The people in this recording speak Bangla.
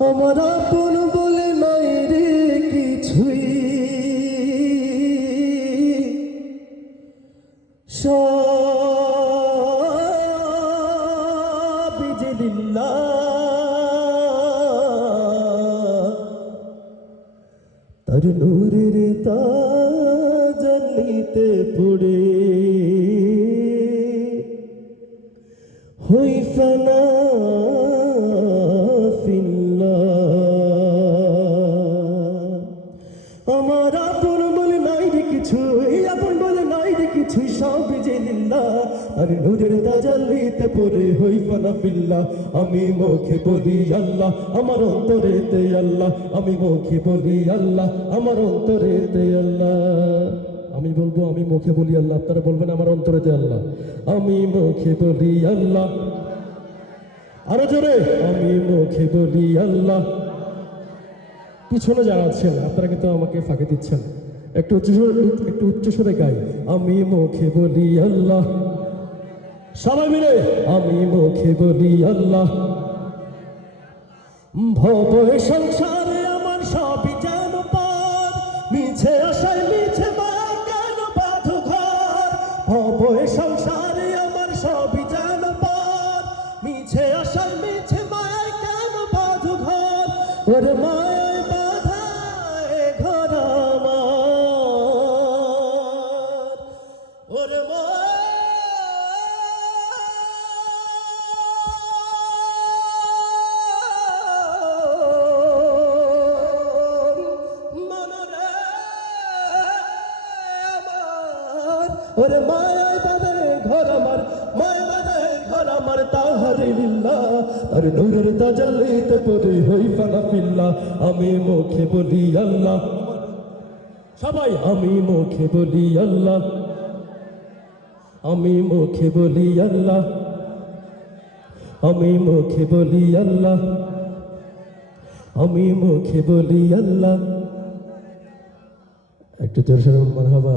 আমার আপন বলে নাই রে কিছুই, সব যে লিল্লাহ। তার নূরের তাজালিতে পড়ে হই ফানা আমার আপন বলে নাই রে কিছুই, আপন বলে নাই রে কিছুই, সব যে লিল্লাহ। আর নূরের তাজাল্লিতে পড়ে হই ফানা ফিল্লাহ। আমি মুখে বলি আল্লাহ, আমার অন্তরেতে আল্লাহ। আমি মুখে বলি আল্লাহ, আমার অন্তরেতে আল্লাহ। আমি বলবো আমি মুখে বলি আল্লাহ, আপনারা বলবেন আমার অন্তরেতে আল্লাহ। আমি মুখে বলি আল্লাহ, আরো জোরে। আমি মুখে বলি আল্লাহ। পিছনে যারা আছেন আপনারা কিন্তু আমাকে ফাঁকে দিচ্ছেন, একটু উচ্চ স্বরে গাই। আমি মুখে বলি আল্লাহ, সবাই মিলে আমি মুখে বলি আল্লাহ। ভব সংসারে আমার সবই যেন পার, মিছে আশায় মিছে মায়া কেন বাঁধো ঘর। ভব সংসারে আমার সবই যেন পার, মিছে আশায় মিছে মায়া কেন বাঁধো ঘর। ওরে মায়া ওরে মায়ায় বাঁধে ঘর আমার, মায়া বাঁধে ঘর আমার, তাহারে লিল্লাহ। আর নূরের তাজাল্লিতে পড়ে হই ফানা ফিল্লাহ। আমি মুখে বলি আল্লাহ, সবাই আমি মুখে বলি আল্লাহ। আমি মুখে বলি আল্লাহ, আমি মুখে বলি আল্লাহ। আমি মুখে বলি আল্লাহ। একটু জোর সোরে মারহাবা।